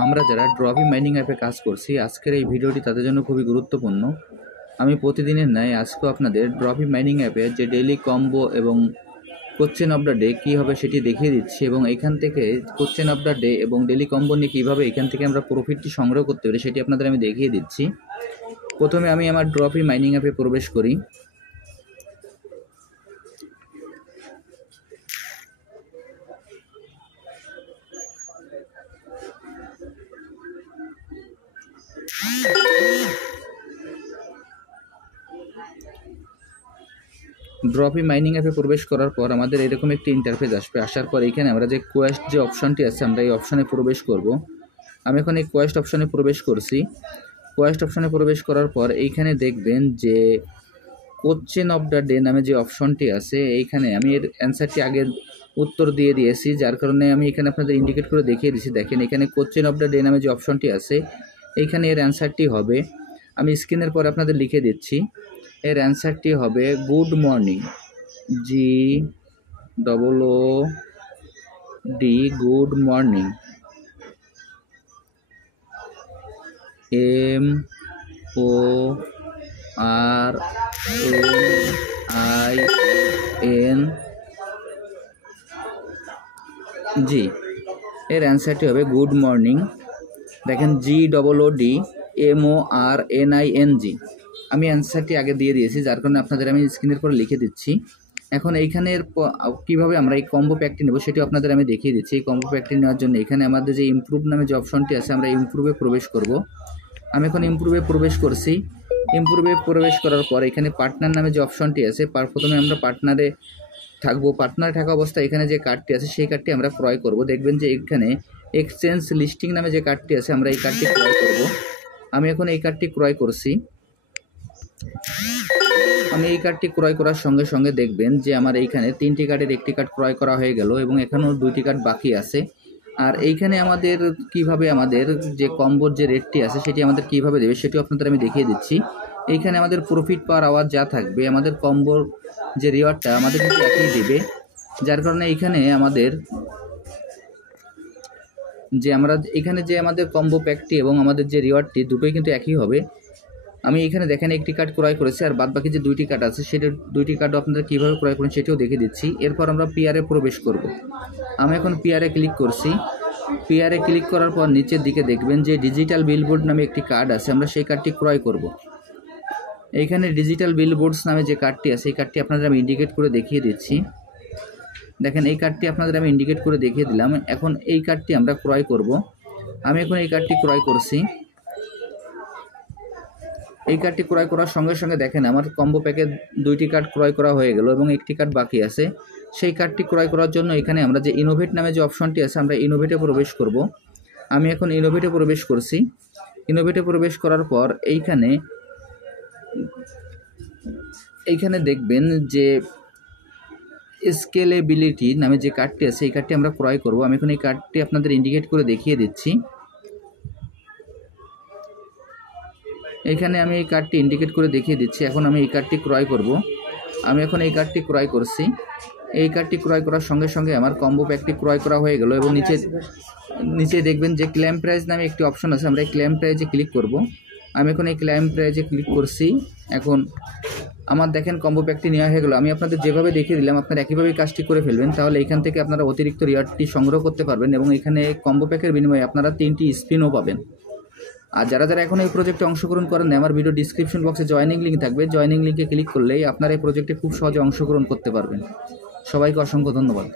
আমরা যারা ড্রপি মাইনিং অ্যাপে কাজ করছি, আজকের এই ভিডিওটি তাদের জন্য খুবই গুরুত্বপূর্ণ। আমি প্রতিদিনের ন্যায় আজকেও আপনাদের ড্রপি মাইনিং অ্যাপে যে ডেইলি কম্বো এবং কোশ্চেন অফ দ্য ডে কী হবে সেটি দেখিয়ে দিচ্ছি, এবং এখান থেকে কোশ্চেন অফ দ্য ডে এবং ডেইলি কম্বো নিয়ে কীভাবে এখান থেকে আমরা প্রফিটটি সংগ্রহ করতে পারি সেটি আপনাদের আমি দেখিয়ে দিচ্ছি। প্রথমে আমি আমার ড্রপি মাইনিং অ্যাপে প্রবেশ করি। ড্রপি মাইনিং অ্যাপে প্রবেশ করার পর আমাদের এরকম একটি ইন্টারফেস আসবে। আসার পর এখানে আমরা যে কোয়েস্ট যে অপশানটি আছে আমরা এই অপশানে প্রবেশ করব। আমি এখন এই কোয়েস্ট অপশানে প্রবেশ করছি। কোয়েস্ট অপশানে প্রবেশ করার পর এইখানে দেখবেন যে কোশ্চেন অফ দ্য ডে নামে যে অপশনটি আছে, এইখানে আমি এর অ্যান্সারটি আগে উত্তর দিয়ে দিয়েছি, যার কারণে আমি এখানে আপনাদের ইন্ডিকেট করে দেখিয়ে দিচ্ছি। দেখেন এখানে কোশ্চেন অফ দ্য ডে নামে যে অপশনটি আছে এইখানে এর অ্যান্সারটি হবে, আমি স্ক্রিনের পর আপনাদের লিখে দিচ্ছি। এর অ্যান্সারটি হবে good morning, GOOD good morning, MORNING এর অ্যান্সারটি হবে গুড মর্নিং। দেখেন GOODMORNING আমি অ্যান্সারটি আগে দিয়ে দিয়েছি, যার কারণে আপনাদের আমি স্ক্রিনের পর লিখে দিচ্ছি। এখন এইখানের কীভাবে আমরা এই কম্বো প্যাকটি নেব সেটি আপনাদের আমি দেখিয়ে দিচ্ছি। এই কম্বো প্যাকটি নেওয়ার জন্য এখানে আমাদের যে ইমপ্রুভ নামে যে অপশনটি আছে আমরা ইমপ্রুভে প্রবেশ করব। আমি এখন ইমপ্রুভে প্রবেশ করছি। ইমপ্রুভে প্রবেশ করার পর এখানে পার্টনার নামে যে অপশনটি আছে, প্রথমে আমরা পার্টনারে থাকবো। পার্টনারে থাকা অবস্থায় এখানে যে কার্ডটি আছে সেই কার্ডটি আমরা ক্রয় করব। দেখবেন যে এখানে এক্সচেঞ্জ লিস্টিং নামে যে কার্ডটি আছে আমরা এই কার্ডটি ক্রয় করব। আমি এখন এই কার্ডটি ক্রয় করছি। আমি এই কার্ডটি ক্রয় করার সঙ্গে সঙ্গে দেখবেন যে আমার এইখানে 3টি কার্ডের একটি কার্ড ক্রয় করা হয়ে গেল এবং এখনও 2টি কার্ড বাকি আছে। আর এইখানে আমাদের কিভাবে আমাদের যে কম্বোর যে রেটটি আছে সেটি আমাদের কিভাবে দেবে সেটিও আপনাদের আমি দেখিয়ে দিচ্ছি। এইখানে আমাদের প্রফিট পার আওয়ার যা থাকবে আমাদের কম্বোর যে রিওয়ার্ডটা আমাদের কিন্তু একই দেবে, যার কারণে এইখানে আমাদের যে আমাদের কম্বো প্যাকটি এবং আমাদের যে রিওয়ার্ডটি দুটোই কিন্তু একই হবে। আমি এখানে দেখেন একটি কার্ড ক্রয় করেছি, আর বাদবাকি যে 2টি কার্ড আছে সেটা 2টি কার্ডও আপনারা কীভাবে ক্রয় করেন সেটিও দেখে দিচ্ছি। এরপর আমরা পিআরে প্রবেশ করব। আমি এখন পিআরে ক্লিক করছি। পিআরে ক্লিক করার পর নিচের দিকে দেখবেন যে ডিজিটাল বিলবোর্ড নামে একটি কার্ড আছে, আমরা সেই কার্ডটি ক্রয় করব। এইখানে ডিজিটাল বিলবোর্ডস নামে যে কার্ডটি আছে এই কার্ডটি আপনাদের আমি ইন্ডিকেট করে দেখিয়ে দিচ্ছি। দেখেন এই কার্ডটি আপনাদের আমি ইন্ডিকেট করে দেখিয়ে দিলাম। এখন এই কার্ডটি আমরা ক্রয় করব। আমি এখন এই কার্ডটি ক্রয় করছি। এই কার্ডটি ক্রয় করার সঙ্গে সঙ্গে দেখেন আমার কম্বো প্যাকে 2টি কার্ড ক্রয় করা হয়ে গেল এবং একটি কার্ড বাকি আছে। সেই কার্ডটি ক্রয় করার জন্য এখানে আমরা যে ইনোভেট নামে যে অপশনটি আছে আমরা ইনোভেটে প্রবেশ করব। আমি এখন ইনোভেটে প্রবেশ করছি। ইনোভেটে প্রবেশ করার পর এইখানে দেখবেন যে স্কেলেবিলিটি নামে যে কার্ডটি আছে এই কার্ডটি আমরা ক্রয় করব। আমি এখন এই কার্ডটি আপনাদের ইন্ডিকেট করে দেখিয়ে দিচ্ছি। এখানে আমি এই কার্ডটি ইন্ডিকেট করে দেখিয়ে দিচ্ছি। এখন আমি এই কার্ডটি ক্রয় করব। আমি এখন এই কার্ডটি ক্রয় করছি। এই কার্ডটি ক্রয় করার সঙ্গে সঙ্গে আমার কম্বো প্যাকটি ক্রয় করা হয়ে গেল এবং নিচে দেখবেন যে ক্লেম প্রাইস নামে একটি অপশন আছে, আমরা এই ক্লেম প্রাইজে ক্লিক করব। আমি এখন এই ক্লেম প্রাইজে ক্লিক করছি। এখন আমার দেখেন কম্বো প্যাকটি নেওয়া হয়ে গেল। আমি আপনাদের যেভাবে দেখিয়ে দিলাম আপনারা একইভাবেই কাজটি করে ফেলবেন, তাহলে এখান থেকে আপনারা অতিরিক্ত রিওয়ার্ডটি সংগ্রহ করতে পারবেন এবং এখানে কম্বো প্যাকের বিনিময়ে আপনারা 3টি স্পিনও পাবেন। আর যারা এখন এই প্রজেক্টে অংশগ্রহণ করেন আমার ভিডিও ডিসক্রিপশন বক্সে জয়েনিং লিঙ্ক থাকবে, জয়েনিং লিঙ্কে ক্লিক করলেই আপনারা এই প্রজেক্টে খুব সহজে অংশগ্রহণ করতে পারবেন। সবাইকে অসংখ্য ধন্যবাদ।